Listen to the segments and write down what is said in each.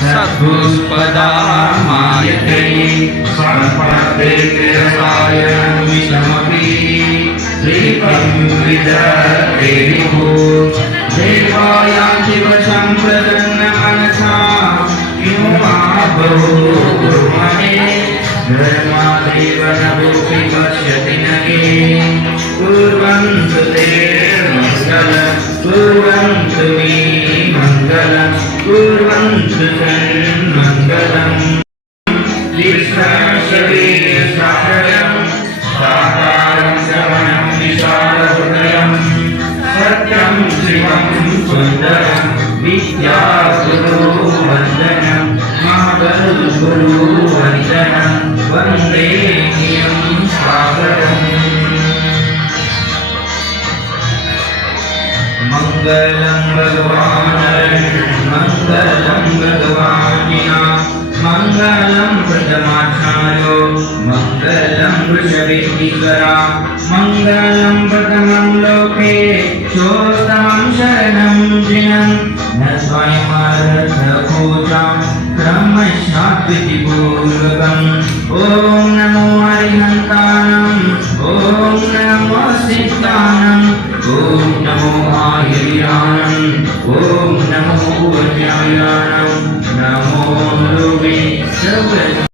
सद्पुष्पदा मायते सम्पदे रसाय विषमपि दीपं विदते देवायान्ति वशं प्रसन्नमनसा युवाभूमहे धर्मादेव नभोऽपि पश्यति नगे कुर्वन्तु ते मङ्गलं कुर्वन्तु मे मङ्गलं कुर्वन्तु तन्मङ्गलम् विश्वासवेदसागरं साकारं श्रवणं विशालहृदयं सत्यं शिवं सुन्दरं विद्यागुरुवन्दनं महागुरुवन्दनं वन्दे नियं सागरम् मङ्गलं भगवान् मङ्गलं भगवानिना मङ्गलं प्रथमाचार्यो मङ्गलं वृषभेश्वरा मङ्गलं प्रथमं लोके चोत्तमं शरणं जिनं न स्वयमर्थपूजां ब्रह्मशास्त्रिपूर्वकम् ॐ नमो हरिहन्तानम् ॐ नमो सिद्धानम् ॐ नमो आहिर्यानम् ॐ नमो वज्रायानम् नमो लोके सर्वदा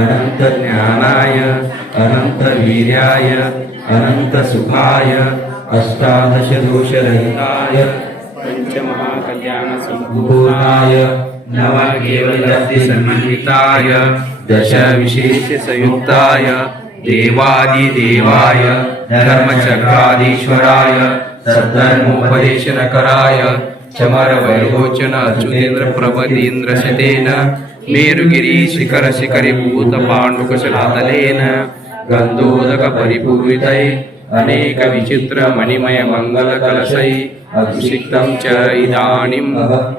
अनंत ज्ञानाय अनंत वीर्याय अनंत सुखाय अष्टादश दोषरहिताय पंचमहाकल्याण संपूर्णाय नवकेवलस्य समन्विताय दश विशेष संयुक्ताय देवादिदेवाय धर्मचक्राधीश्वराय सद्धर्मोपदेशनकराय चमर वैरोचन अच्युतेन्द्र प्रभतीन्द्र शतेन मेरुगिरी शिखर शिखरी भूत पाण्डुकशलातलेन गन्धोदक परिपूरितये अनेक विचित्र मणिमय मंगल कलशै अभिषिक्तं च इदानीं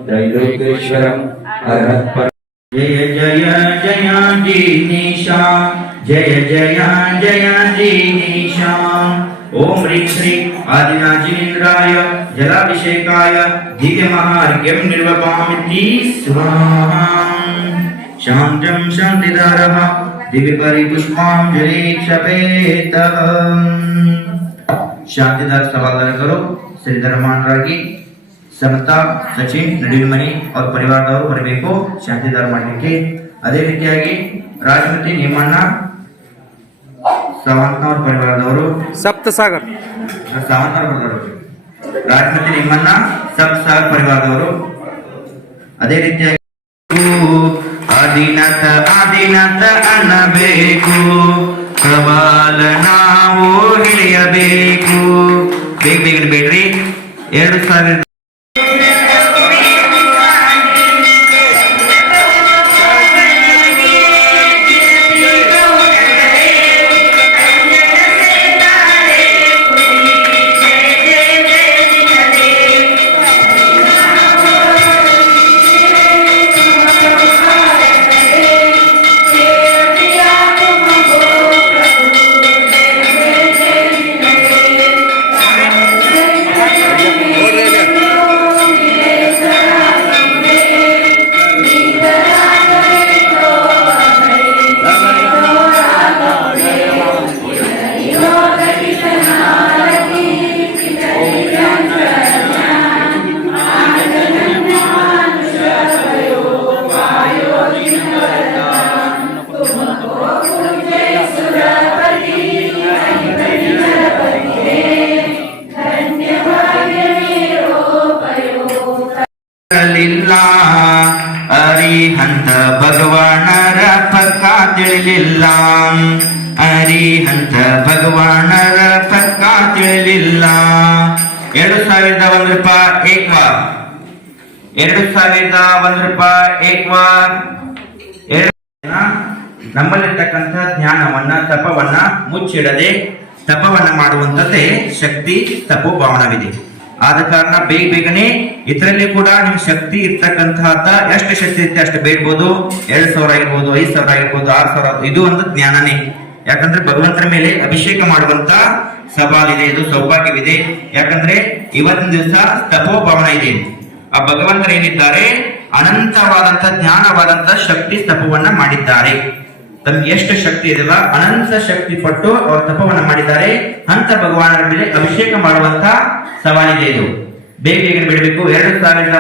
त्रैलोक्येश्वरम् अर्हत् जय जय जय जिनीशा जय जय जय जिनीशा ओम ह्रीं श्री आदिनाथजिनेन्द्राय जलाभिषेकाय दिव्यमहार्घ्यं निर्वपामि स्वाहा शान्तं शान्तिदारः दिव्यपरिपुष्पाञ्जलि क्षपेतः शांतिदार सवाल करो श्रीधर्मानरागी ಸಮತಾ ಸಚಿನ್ ನಡುವಿಮನಿ ಅವ್ರ ಪರಿವಾರದವರು ಬರಬೇಕು ಶಾಂತಿದಾರ ಮಾಡಲಿಕ್ಕೆ. ಅದೇ ರೀತಿಯಾಗಿ ರಾಜಮತಿ ನಿಮ್ಮಣ್ಣ ಸಾವಂತನವ್ರ ಪರಿವಾರದವರು ಸಪ್ತಸಾಗರ್ ರಾಜಮತಿ ನಿಮ್ಮಣ್ಣ ಸಪ್ತಸಾಗರ್ ಪರಿವಾರದವರು. ಅದೇ ರೀತಿಯಾಗಿ ಆದಿನಾಥ ಆದಿನಾಥ ಅನ್ನಬೇಕು ಸವಾಲ ನಾವು ಹಿಡಿಯಬೇಕು. ಬೇಗ ಬೇಗ ಬೇಡ್ರಿ. 2000 ಅರಿಹಂತ ಭಗವಾನರ ಪಕ್ಕ ತಿಳಿಲಿಲ್ಲ ಅರಿಹಂತ ಭಗವಾನರ ಪಕ್ಕ ತಿಳಿಲಿಲ್ಲ. 2001 ರೂಪಾಯಿ ಏಕ್ವಾರ್ 2001 ರೂಪಾಯಿ ಏಕ್ವಾರ್. ನಮ್ಮಲ್ಲಿರ್ತಕ್ಕಂಥ ಜ್ಞಾನವನ್ನ ತಪವನ್ನ ಮುಚ್ಚಿಡದೆ ತಪವನ್ನ ಮಾಡುವಂತದ್ದೇ ಶಕ್ತಿ ತಪೋಭಾವನವಿದೆ. ಆದ ಕಾರಣ ಬೇಗನೆ ಇದರಲ್ಲಿ ಕೂಡ ನಿಮ್ ಶಕ್ತಿ ಇರ್ತಕ್ಕಂತಹ ಎಷ್ಟು ಶಕ್ತಿ ಇರುತ್ತೆ ಅಷ್ಟು ಬೇಡ್ಬೋದು. 2000 ಆಗಿರ್ಬೋದು, 5000 ಆಗಿರ್ಬೋದು, 6000. ಇದು ಒಂದು ಜ್ಞಾನನೇ. ಯಾಕಂದ್ರೆ ಭಗವಂತನ ಮೇಲೆ ಅಭಿಷೇಕ ಮಾಡುವಂತ ಸವಾಲಿದೆ, ಇದು ಸೌಭಾಗ್ಯವಿದೆ. ಯಾಕಂದ್ರೆ ಇವತ್ತಿನ ದಿವಸ ತಪೋಭವನ ಇದೆ. ಆ ಭಗವಂತರು ಏನಿದ್ದಾರೆ ಅನಂತವಾದಂತ ಜ್ಞಾನವಾದಂತ ಶಕ್ತಿ ತಪವನ್ನ ಮಾಡಿದ್ದಾರೆ. ತಮ್ಗೆ ಎಷ್ಟು ಶಕ್ತಿ ಇದೆಯಲ್ಲ ಅನಂತ ಶಕ್ತಿ ಪಟ್ಟು ಅವರು ತಪವನ್ನ ಮಾಡಿದ್ದಾರೆ. ಅಂತ ಭಗವಾನರ ಮೇಲೆ ಅಭಿಷೇಕ ಮಾಡುವಂತ ಸವಾಲಿದೆ ಇದು. ಬೇಗ ಬಿಡಬೇಕು. 2000